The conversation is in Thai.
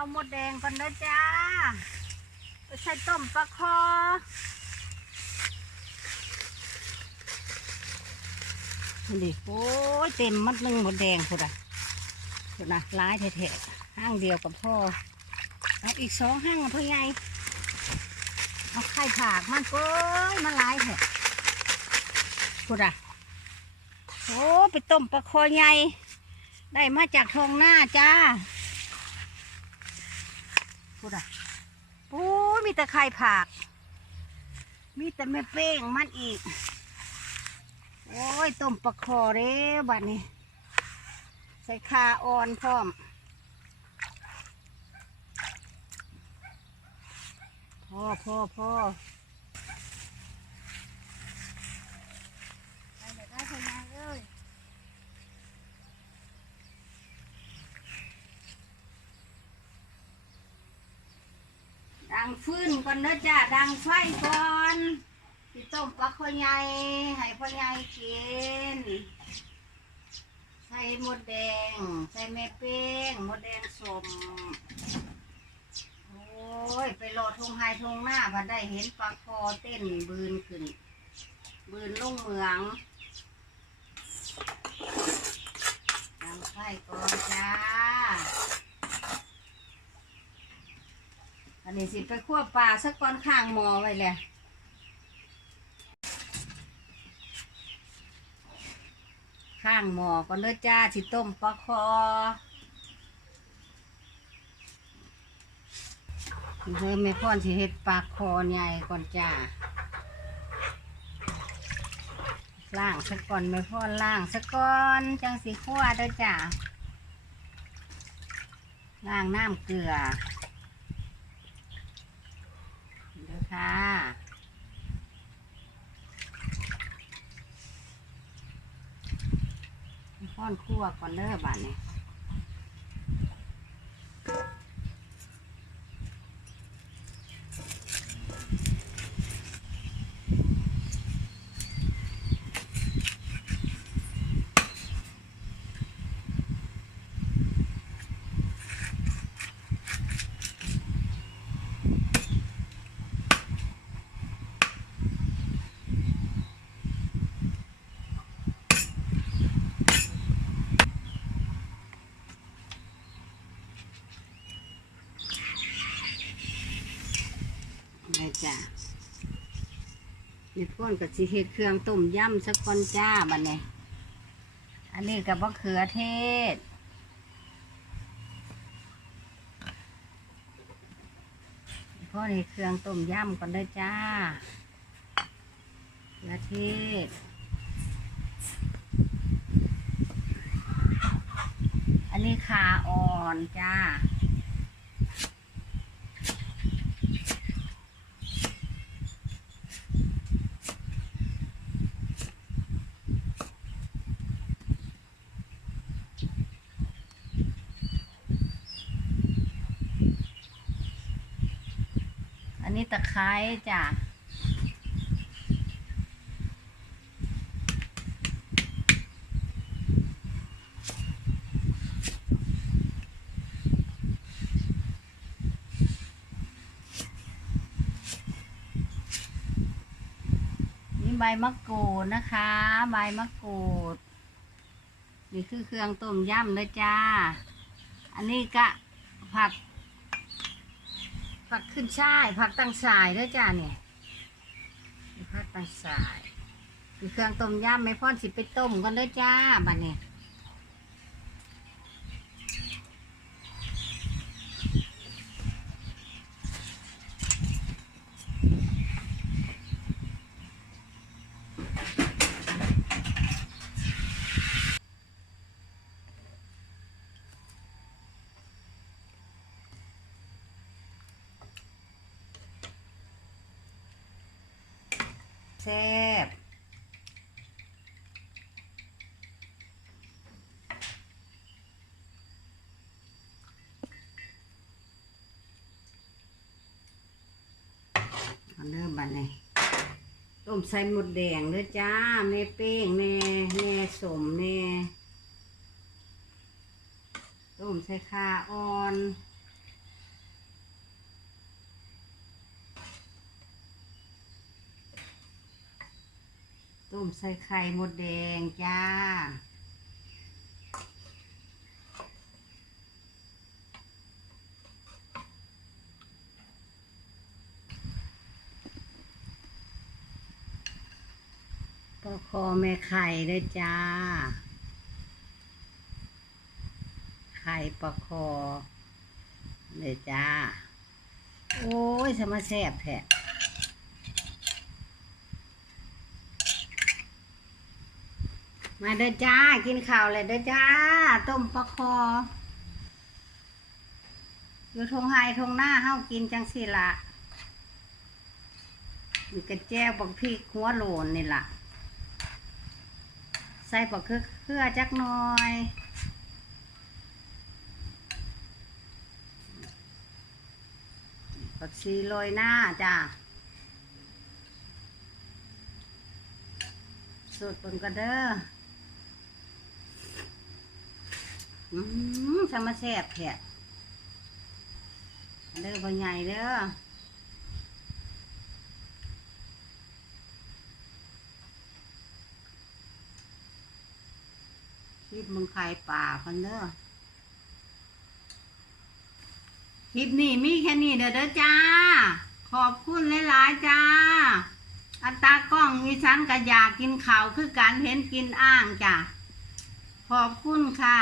เอาหมดแดงก่อนนะจ้าไปใส่ต้มปลาคอนี่ดิโอ้ยเต็มมัดหนึงหมดแดงพุ่นอะพุ่นนะร้ายแท้ๆห้างเดียวกับพ่อเอาอีกสองห้างอะพ่อใหญ่เอาไข่ผากมันเก้ยมันร้ายแท้พุ่นอะโอ้ไปต้มปลาคอใหญ่ได้มาจากทองหน้าจ้า พูดอะโอ้ยมีแต่ไข่ผัก มีแต่แม่เป้งมันอีก โอ้ยต้มปลาคอเด้บัดนี้ ใส่คาอ่อนพร้อมพ่อพ่อพ่อไปเลยได้พยางเอ้ย ดัง ฟื้นก่อนนะจ้าดังไฟก่อนสิต้มปลาข้าวใหญ่ให้พ่อใหญ่กินใส่หมดแดง ใส่แม่เป้งหมดแดงสมโอ้ยไปรอทงไฮทงหน้าพันได้เห็นปลาคอเต้นบืนขึ้น บืนลงเมืองไฟก่อนจ้า อันนี้สิไปคั่วปลาสักก้อนข้างหมอไว้เลยข้างหมอก่อนเด้อจ้าสิต้มปลาคอเพิ่มไม่พ่อนสิเฮ็ดปลาคอใหญ่ก่อนจ้าล่างสักก่อนไม่พ่อนล่างสักก่อนจังสิคั่วเด้อจ้าล่างน้ำเกลือ เดี๋ยว ค่ะ ข้อนคั่วก่อนเด้อบ้านนี้ จ้ะนี่พ่นกับสิเฮ็ดเครื่องต้มยำสักก้อนจ้าบัดนี้อันนี้กับมะเขือเทศ พ่อนี่เครื่องต้มยำก่อนได้จ้าเขือเทศอันนี้ขาอ่อนจ้า นนี้ตะไคร้จ้ะนี่ใบมะกรูดนะคะ ใบมะกรูด นี่คือเครื่องต้มยำเลยจ้า อันนี้กะผัก ผักขึ้นช่ายผักตังสายด้วยจ้าเนี่ยผักตังสายมีเครื่องต้มยำไม่พ่อนสิไปต้มกันด้วยจ้าบัดเนี่ย แซ่บเอาเริ่มบัดนี้ต้มใส่หมดแดงเลยจ้าแม่เป้งแน่แน่สมแน่ต้มใส่ข้าอ่อน ต้มใส่ไข่มดแดงจ้าปลาคอแม่ไข่ด้วยจ้า ไข่ปลาคอเลยจ้า โอ้ยสมาแซ่บแท้ มาเด้อจ้า กินข้าวเลยเด้อจ้า ต้มปลาคอ อยู่ทงไฮทงหน้าเฮากินจังสิละมีกระแจวบักพริกหัวโลนนี่ล่ะ ใส่ปอกเครือเครือจักหน่อยผักชีโรยหน้าจ้าสูตรเปิ่นกันเด้อ อืมสมาแซ่บแท้เด้อบ่ใหญ่เด้อคลิปมึงขายป่าพันเด้อคลิปนี้มีแค่นี้เด้อเด้อจ้า ขอบคุณหลายๆจ้า อัตรากล้องมีฉันก็อยากกินข่าวคือการเห็นกินอ่างจ้ะขอบคุณค่ะ